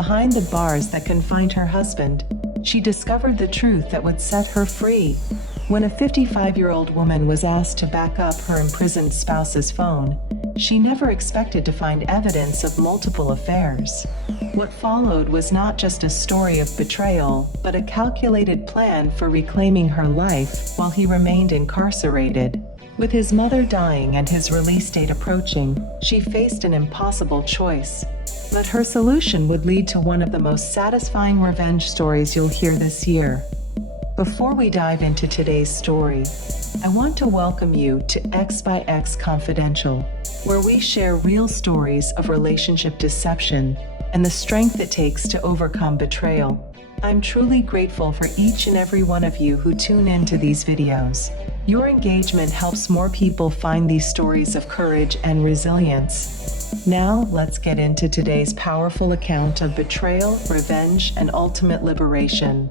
behind the bars that confined her husband, she discovered the truth that would set her free. When a 55-year-old woman was asked to back up her imprisoned spouse's phone, she never expected to find evidence of multiple affairs. What followed was not just a story of betrayal, but a calculated plan for reclaiming her life while he remained incarcerated. With his mother dying and his release date approaching, she faced an impossible choice. But her solution would lead to one of the most satisfying revenge stories you'll hear this year. Before we dive into today's story, I want to welcome you to X by X Confidential, where we share real stories of relationship deception and the strength it takes to overcome betrayal. I'm truly grateful for each and every one of you who tune into these videos. Your engagement helps more people find these stories of courage and resilience. Now, let's get into today's powerful account of betrayal, revenge, and ultimate liberation.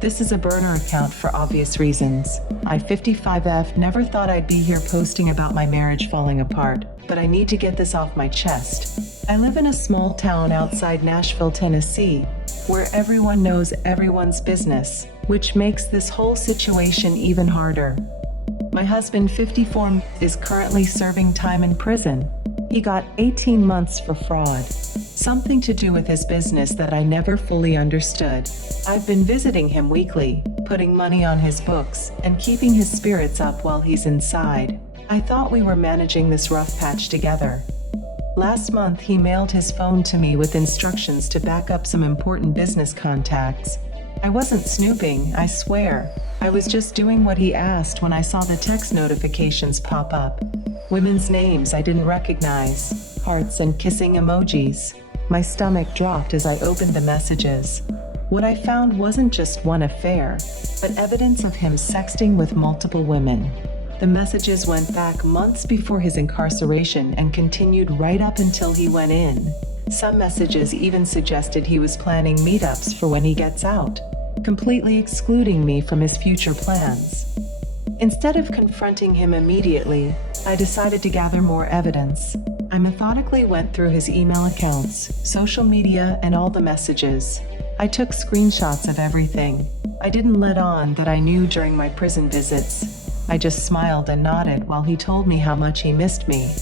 This is a burner account for obvious reasons. I, 55F, never thought I'd be here posting about my marriage falling apart, but I need to get this off my chest. I live in a small town outside Nashville, Tennessee, where everyone knows everyone's business, which makes this whole situation even harder. My husband, 54, is currently serving time in prison. He got 18 months for fraud, something to do with his business that I never fully understood. I've been visiting him weekly, putting money on his books, and keeping his spirits up while he's inside. I thought we were managing this rough patch together. Last month, he mailed his phone to me with instructions to back up some important business contacts. I wasn't snooping, I swear. I was just doing what he asked when I saw the text notifications pop up. Women's names I didn't recognize, hearts and kissing emojis. My stomach dropped as I opened the messages. What I found wasn't just one affair, but evidence of him sexting with multiple women. The messages went back months before his incarceration and continued right up until he went in. Some messages even suggested he was planning meetups for when he gets out, completely excluding me from his future plans. Instead of confronting him immediately, I decided to gather more evidence. I methodically went through his email accounts, social media, and all the messages. I took screenshots of everything. I didn't let on that I knew during my prison visits. I just smiled and nodded while he told me how much he missed me.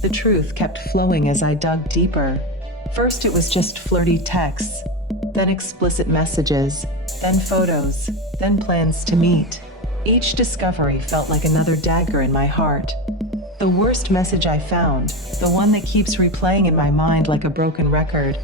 The truth kept flowing as I dug deeper. First, it was just flirty texts, then explicit messages, then photos, then plans to meet. Each discovery felt like another dagger in my heart. The worst message I found, the one that keeps replaying in my mind like a broken record: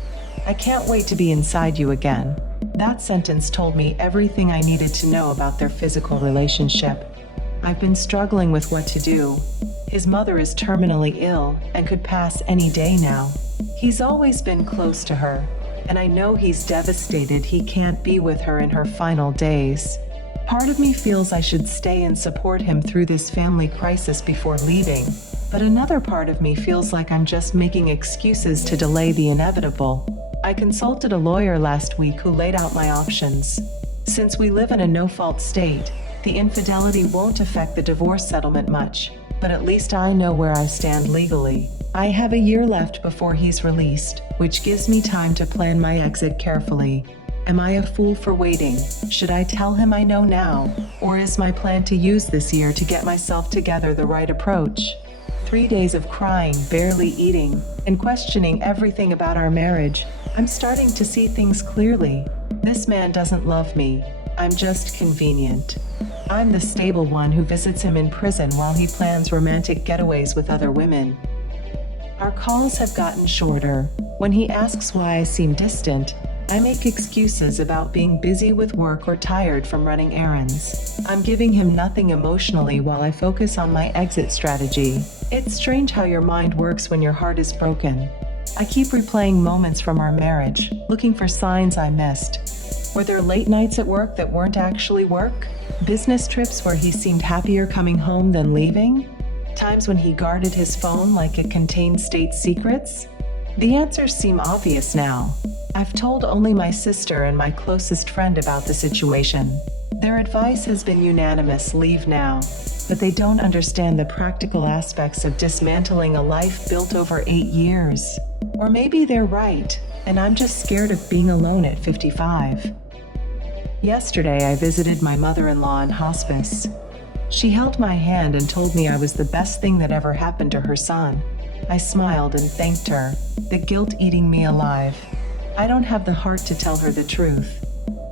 "I can't wait to be inside you again." That sentence told me everything I needed to know about their physical relationship. I've been struggling with what to do. His mother is terminally ill and could pass any day now. He's always been close to her, and I know he's devastated he can't be with her in her final days. Part of me feels I should stay and support him through this family crisis before leaving, but another part of me feels like I'm just making excuses to delay the inevitable. I consulted a lawyer last week who laid out my options. Since we live in a no-fault state, the infidelity won't affect the divorce settlement much, but at least I know where I stand legally. I have a year left before he's released, which gives me time to plan my exit carefully. Am I a fool for waiting? Should I tell him I know now? Or is my plan to use this year to get myself together the right approach? 3 days of crying, barely eating, and questioning everything about our marriage. I'm starting to see things clearly. This man doesn't love me. I'm just convenient. I'm the stable one who visits him in prison while he plans romantic getaways with other women. Our calls have gotten shorter. When he asks why I seem distant, I make excuses about being busy with work or tired from running errands. I'm giving him nothing emotionally while I focus on my exit strategy. It's strange how your mind works when your heart is broken. I keep replaying moments from our marriage, looking for signs I missed. Were there late nights at work that weren't actually work? Business trips where he seemed happier coming home than leaving? Times when he guarded his phone like it contained state secrets? The answers seem obvious now. I've told only my sister and my closest friend about the situation. Their advice has been unanimous: leave now. But they don't understand the practical aspects of dismantling a life built over 8 years. Or maybe they're right. and I'm just scared of being alone at 55. Yesterday, I visited my mother-in-law in hospice. She held my hand and told me I was the best thing that ever happened to her son. I smiled and thanked her, the guilt eating me alive. I don't have the heart to tell her the truth.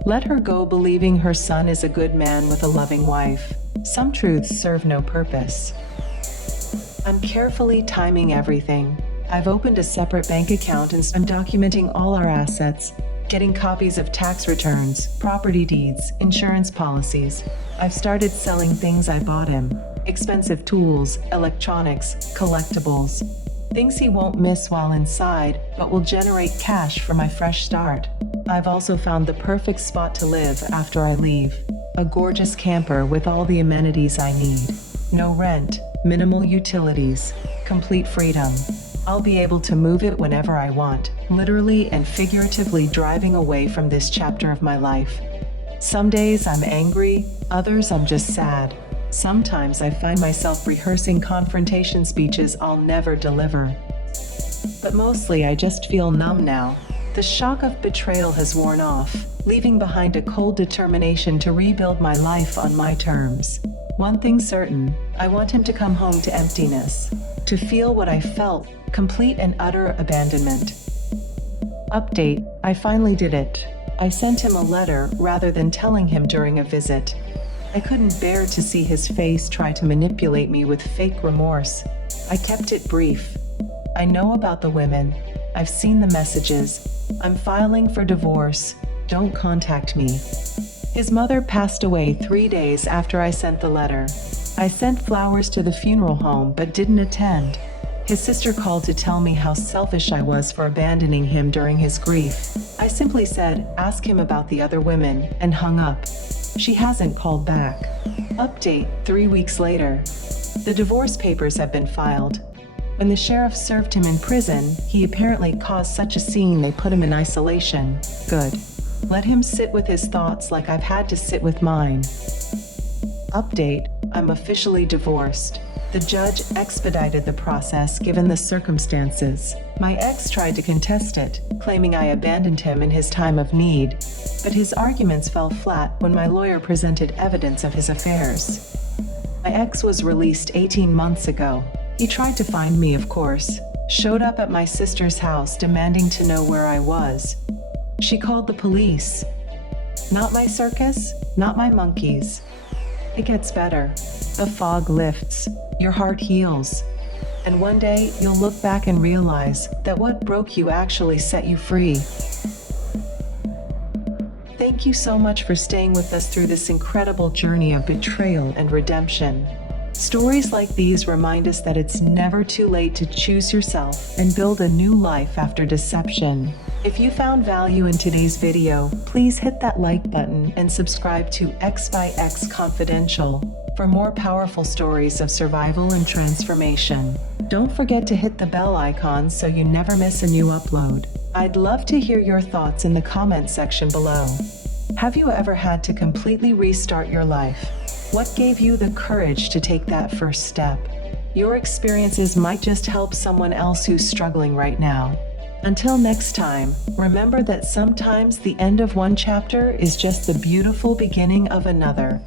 Let her go believing her son is a good man with a loving wife. Some truths serve no purpose. I'm carefully timing everything. I've opened a separate bank account and I'm documenting all our assets, getting copies of tax returns, property deeds, insurance policies. I've started selling things I bought him. Expensive tools, electronics, collectibles. Things he won't miss while inside, but will generate cash for my fresh start. I've also found the perfect spot to live after I leave. A gorgeous camper with all the amenities I need. No rent, minimal utilities, complete freedom. I'll be able to move it whenever I want, literally and figuratively driving away from this chapter of my life. Some days I'm angry, others I'm just sad. Sometimes I find myself rehearsing confrontation speeches I'll never deliver. But mostly I just feel numb now. The shock of betrayal has worn off, leaving behind a cold determination to rebuild my life on my terms. One thing's certain, I want him to come home to emptiness, to feel what I felt, complete and utter abandonment. Update, I finally did it. I sent him a letter rather than telling him during a visit. I couldn't bear to see his face try to manipulate me with fake remorse. I kept it brief. I know about the women. I've seen the messages. I'm filing for divorce. Don't contact me. His mother passed away 3 days after I sent the letter. I sent flowers to the funeral home but didn't attend. His sister called to tell me how selfish I was for abandoning him during his grief. I simply said, ask him about the other women, and hung up. She hasn't called back. Update, 3 weeks later. The divorce papers have been filed. When the sheriff served him in prison, he apparently caused such a scene they put him in isolation. Good. Let him sit with his thoughts like I've had to sit with mine. Update, I'm officially divorced. The judge expedited the process given the circumstances. My ex tried to contest it, claiming I abandoned him in his time of need, but his arguments fell flat when my lawyer presented evidence of his affairs. My ex was released 18 months ago. He tried to find me, of course, showed up at my sister's house demanding to know where I was. She called the police. Not my circus, not my monkeys. It gets better. The fog lifts. Your heart heals. And one day, you'll look back and realize that what broke you actually set you free. Thank you so much for staying with us through this incredible journey of betrayal and redemption. Stories like these remind us that it's never too late to choose yourself and build a new life after deception. If you found value in today's video, please hit that like button and subscribe to X by X Confidential for more powerful stories of survival and transformation. Don't forget to hit the bell icon so you never miss a new upload. I'd love to hear your thoughts in the comment section below. Have you ever had to completely restart your life? What gave you the courage to take that first step? Your experiences might just help someone else who's struggling right now. Until next time, remember that sometimes the end of one chapter is just the beautiful beginning of another.